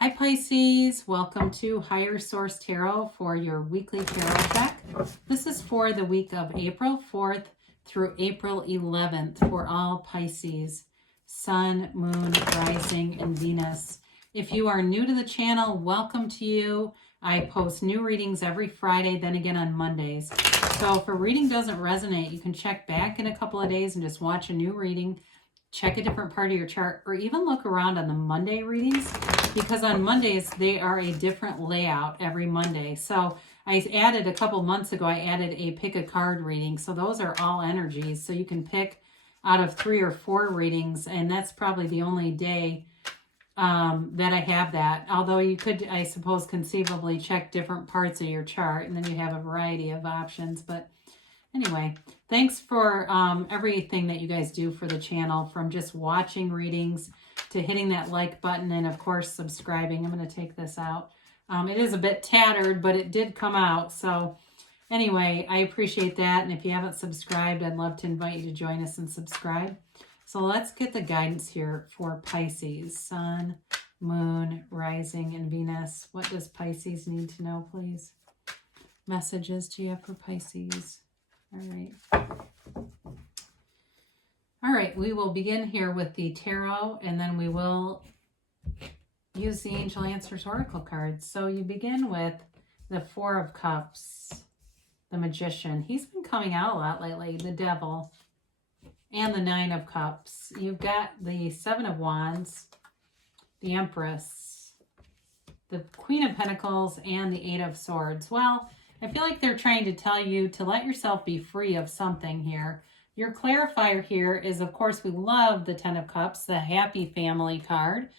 Hi Pisces, welcome to Higher Source Tarot for your weekly tarot check. This is for the week of April 4th through April 11th for all Pisces, Sun, Moon, Rising, and Venus. If you are new to the channel, welcome to you. I post new readings every Friday, then again on Mondays. So if a reading doesn't resonate, you can check back in a couple of days and just watch a new reading. Check a different part of your chart, or even look around on the Monday readings, because on Mondays they are a different layout every Monday. So I added a couple months ago, I added a pick a card reading. So those are all energies. So you can pick out of 3 or 4 readings, and that's probably the only day that I have that. Although you could, I suppose, conceivably check different parts of your chart, and then you have a variety of options. But anyway, thanks for everything that you guys do for the channel, from just watching readings to hitting that like button and, of course, subscribing. I'm going to take this out. It is a bit tattered, but it did come out. So anyway, I appreciate that. And if you haven't subscribed, I'd love to invite you to join us and subscribe. So let's get the guidance here for Pisces, Sun, Moon, Rising, and Venus. What does Pisces need to know, please? Messages do you have for Pisces? All right. All right, we will begin here with the tarot, and then we will use the Angel Answers Oracle cards. So you begin with the 4 of Cups, the Magician. He's been coming out a lot lately, the Devil, and the 9 of Cups. You've got the 7 of Wands, the Empress, the Queen of Pentacles, and the 8 of Swords. Well, I feel like they're trying to tell you to let yourself be free of something here. Your clarifier here is, of course, we love the 10 of Cups, the happy family card.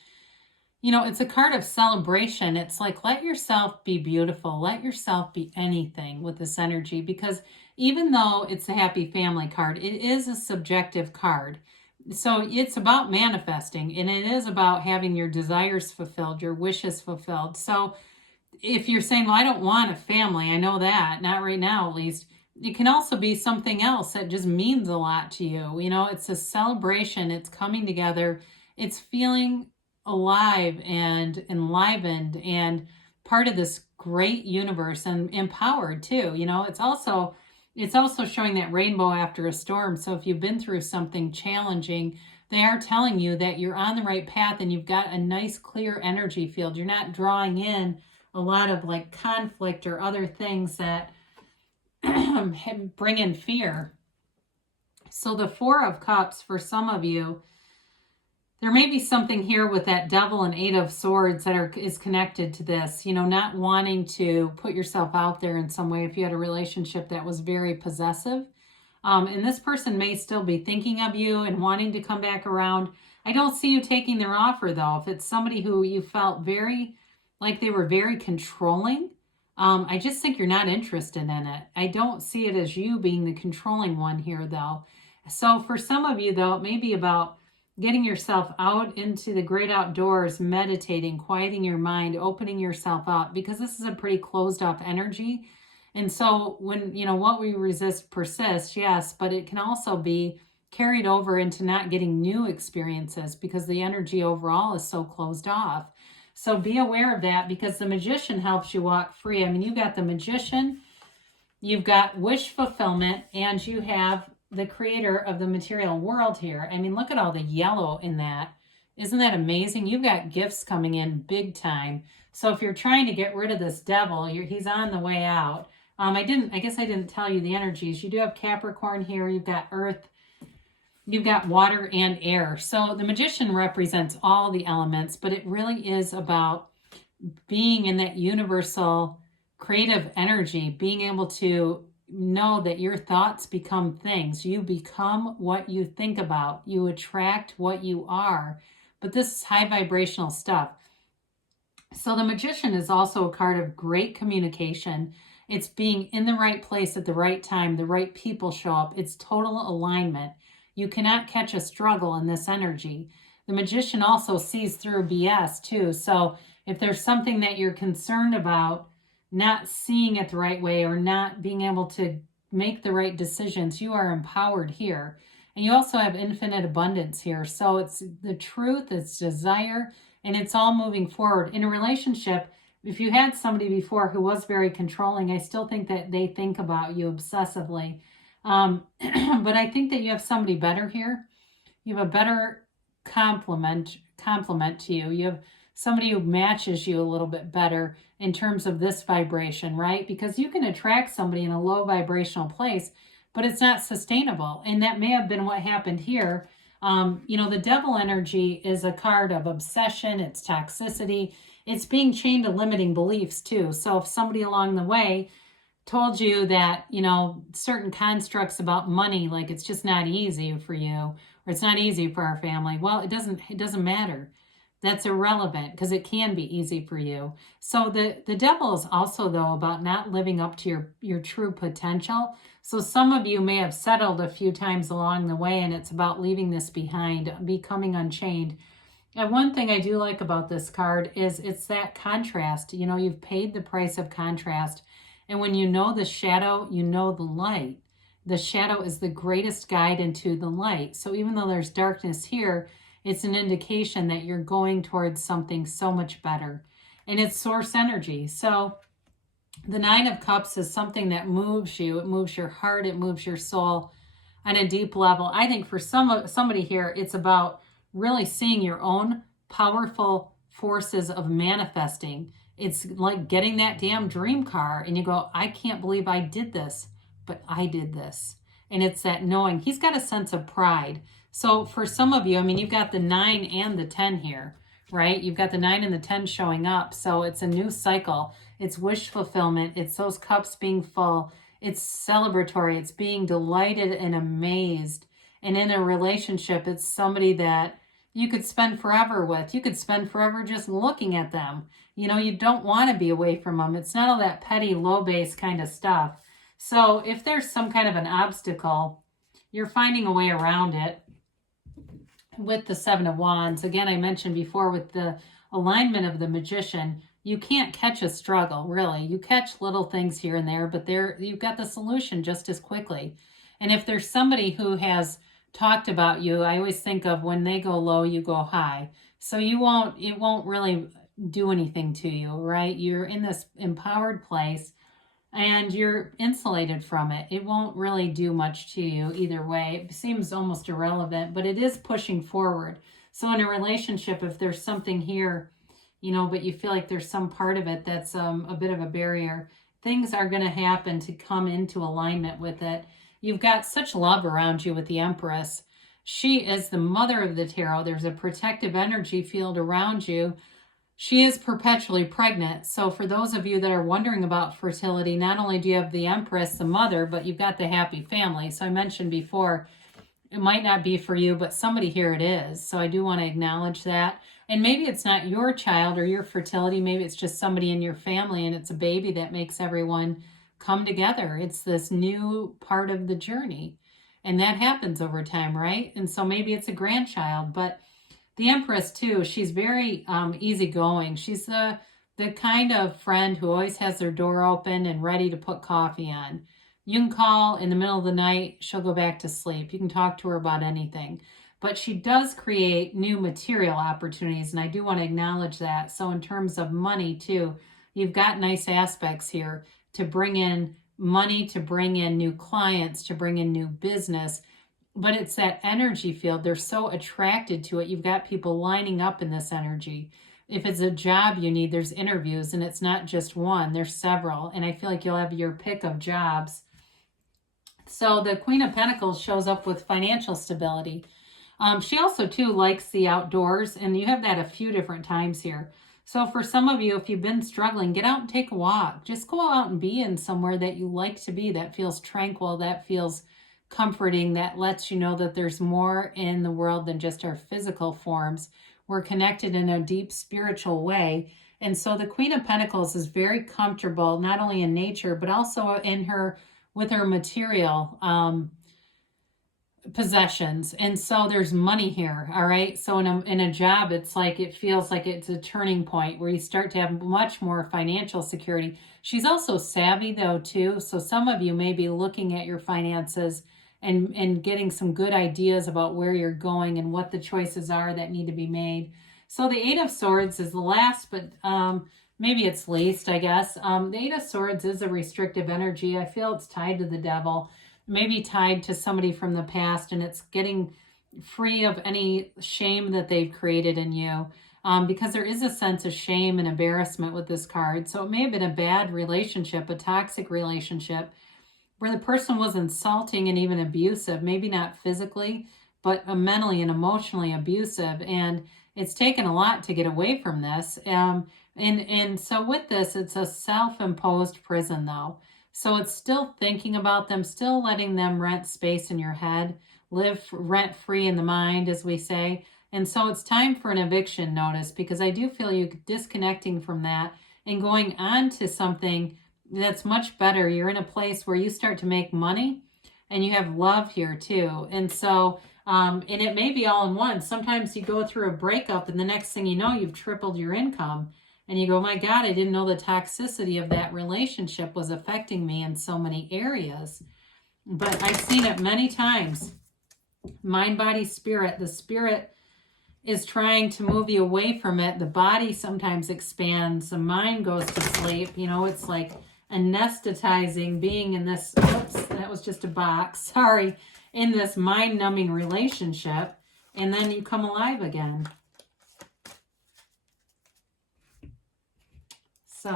You know, it's a card of celebration. It's like, let yourself be beautiful. Let yourself be anything with this energy, because even though it's a happy family card, it is a subjective card. So it's about manifesting, and it is about having your desires fulfilled, your wishes fulfilled. So if you're saying, well, I don't want a family, I know that, not right now at least, it can also be something else that just means a lot to you. You know, it's a celebration, it's coming together, it's feeling alive and enlivened and part of this great universe and empowered too. You know, it's also showing that rainbow after a storm. So if you've been through something challenging, they are telling you that you're on the right path and you've got a nice clear energy field. You're not drawing in a lot of like conflict or other things that bring in fear. So the 4 of Cups, for some of you, there may be something here with that Devil and 8 of Swords that is connected to this, you know, not wanting to put yourself out there in some way if you had a relationship that was very possessive. And this person may still be thinking of you and wanting to come back around. I don't see you taking their offer, though. If it's somebody who you felt very, like they were very controlling, I just think you're not interested in it. I don't see it as you being the controlling one here, though. So for some of you, though, it may be about getting yourself out into the great outdoors, meditating, quieting your mind, opening yourself up, because this is a pretty closed off energy. And so when, you know, what we resist persists, yes, but it can also be carried over into not getting new experiences because the energy overall is so closed off. So be aware of that, because the Magician helps you walk free. I mean, you've got the Magician, you've got wish fulfillment, and you have the creator of the material world here. I mean, look at all the yellow in that. Isn't that amazing? You've got gifts coming in big time. So if you're trying to get rid of this devil, he's on the way out. I guess I didn't tell you the energies. You do have Capricorn here. You've got Earth. You've got water and air. So the Magician represents all the elements, but it really is about being in that universal creative energy, being able to know that your thoughts become things. You become what you think about. You attract what you are. But this is high vibrational stuff. So the Magician is also a card of great communication. It's being in the right place at the right time. The right people show up. It's total alignment. You cannot catch a struggle in this energy. The Magician also sees through BS too. So if there's something that you're concerned about, not seeing it the right way or not being able to make the right decisions, you are empowered here. And you also have infinite abundance here. So it's the truth, it's desire, and it's all moving forward. In a relationship, if you had somebody before who was very controlling, I still think that they think about you obsessively. But I think that you have somebody better here. You have a better complement to you. You have somebody who matches you a little bit better in terms of this vibration, right? Because you can attract somebody in a low vibrational place, but it's not sustainable. And that may have been what happened here. The devil energy is a card of obsession, it's toxicity, it's being chained to limiting beliefs too. So if somebody along the way told you that, certain constructs about money, like it's just not easy for you, or it's not easy for our family, well, it doesn't matter. That's irrelevant because it can be easy for you. So the devil is also, though, about not living up to your true potential. So some of you may have settled a few times along the way, and it's about leaving this behind, becoming unchained. And one thing I do like about this card is it's that contrast. You've paid the price of contrast. And when you know the shadow, you know the light. The shadow is the greatest guide into the light. So even though there's darkness here, it's an indication that you're going towards something so much better. And it's source energy. So the Nine of Cups is something that moves you. It moves your heart. It moves your soul on a deep level. I think for somebody here, it's about really seeing your own powerful forces of manifesting. It's like getting that damn dream car and you go, I can't believe I did this, but I did this. And it's that knowing. He's got a sense of pride. So for some of you, you've got the 9 and the 10 here, right? You've got the 9 and the 10 showing up. So it's a new cycle. It's wish fulfillment. It's those cups being full. It's celebratory. It's being delighted and amazed. And in a relationship, it's somebody that you could spend forever with. You could spend forever just looking at them. You don't want to be away from them. It's not all that petty, low base kind of stuff. So if there's some kind of an obstacle, you're finding a way around it. With the 7 of Wands, again, I mentioned before with the alignment of the Magician, you can't catch a struggle, really. You catch little things here and there, but you've got the solution just as quickly. And if there's somebody who has talked about you, I always think of when they go low, you go high. So it won't really do anything to you, right? You're in this empowered place and you're insulated from it. It won't really do much to you either way. It seems almost irrelevant, but it is pushing forward. So in a relationship, if there's something here, but you feel like there's some part of it that's a bit of a barrier, things are going to happen to come into alignment with it. You've got such love around you with the Empress. She is the mother of the tarot. There's a protective energy field around you. She is perpetually pregnant. So for those of you that are wondering about fertility, not only do you have the Empress, the mother, but you've got the happy family. So I mentioned before, it might not be for you, but somebody here it is. So I do want to acknowledge that. And maybe it's not your child or your fertility. Maybe it's just somebody in your family and it's a baby that makes everyone come together. It's this new part of the journey. And that happens over time, right? And so maybe it's a grandchild, but the Empress too, she's very easygoing. She's the kind of friend who always has their door open and ready to put coffee on. You can call in the middle of the night, she'll go back to sleep. You can talk to her about anything. But she does create new material opportunities, and I do want to acknowledge that. So in terms of money too, you've got nice aspects here to bring in money, to bring in new clients, to bring in new business. But it's that energy field. They're so attracted to it. You've got people lining up in this energy. If it's a job you need, there's interviews, and it's not just one, there's several. And I feel like you'll have your pick of jobs. So the Queen of Pentacles shows up with financial stability. She also, too, likes the outdoors, and you have that a few different times here. So for some of you, if you've been struggling, get out and take a walk. Just go out and be in somewhere that you like to be, that feels tranquil, that feels comforting, that lets you know that there's more in the world than just our physical forms. We're connected in a deep spiritual way. And so the Queen of Pentacles is very comfortable, not only in nature, but also with her material possessions. And so there's money here. All right. So in a job, it's like, it feels like it's a turning point where you start to have much more financial security. She's also savvy though, too. So some of you may be looking at your finances and getting some good ideas about where you're going and what the choices are that need to be made. So the Eight of Swords is the last, but maybe it's least, I guess. The Eight of Swords is a restrictive energy. I feel it's tied to the devil, maybe tied to somebody from the past, and it's getting free of any shame that they've created in you. Because there is a sense of shame and embarrassment with this card. So it may have been a bad relationship, a toxic relationship, where the person was insulting and even abusive, maybe not physically, but mentally and emotionally abusive. And it's taken a lot to get away from this. And so with this, it's a self-imposed prison though. So it's still thinking about them, still letting them rent space in your head, live rent-free in the mind, as we say. And so it's time for an eviction notice, because I do feel you disconnecting from that and going on to something that's much better. You're in a place where you start to make money and you have love here too. And so, and it may be all in one. Sometimes you go through a breakup and the next thing you know, you've tripled your income and you go, my God, I didn't know the toxicity of that relationship was affecting me in so many areas. But I've seen it many times. Mind, body, spirit. The spirit is trying to move you away from it. The body sometimes expands. The mind goes to sleep. You know, it's like anesthetizing being in this, oops, that was just a box, sorry, in this mind-numbing relationship. And then you come alive again. So,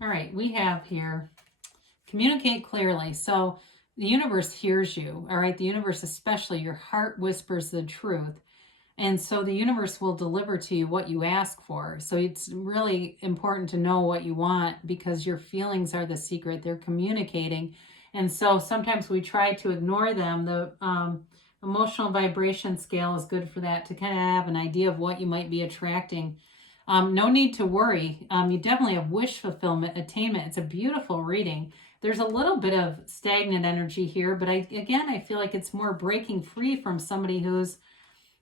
all right, we have here, communicate clearly. So the universe hears you, all right? The universe, especially your heart, whispers the truth. And so the universe will deliver to you what you ask for. So it's really important to know what you want, because your feelings are the secret. They're communicating. And so sometimes we try to ignore them. The emotional vibration scale is good for that, to kind of have an idea of what you might be attracting. No need to worry. You definitely have wish fulfillment, attainment. It's a beautiful reading. There's a little bit of stagnant energy here, but I feel like it's more breaking free from somebody who's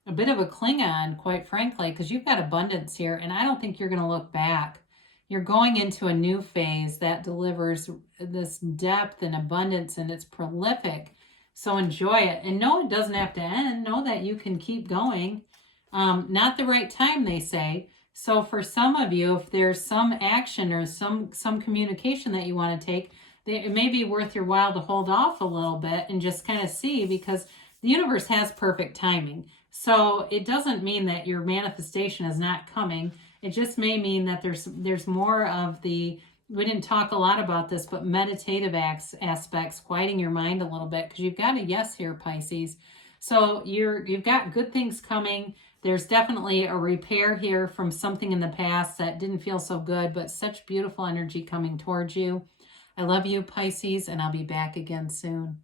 a bit of a Klingon, quite frankly, because you've got abundance here, and I don't think you're going to look back. You're going into a new phase that delivers this depth and abundance, and it's prolific. So enjoy it, and know it doesn't have to end. Know that you can keep going. Not the right time, they say. So for some of you, if there's some action or some communication that you want to take, it may be worth your while to hold off a little bit and just kind of see, because the universe has perfect timing. So it doesn't mean that your manifestation is not coming. It just may mean that there's more of the, we didn't talk a lot about this, but meditative aspects, quieting your mind a little bit, because you've got a yes here, Pisces. So you've got good things coming. There's definitely a repair here from something in the past that didn't feel so good, but such beautiful energy coming towards you. I love you, Pisces, and I'll be back again soon.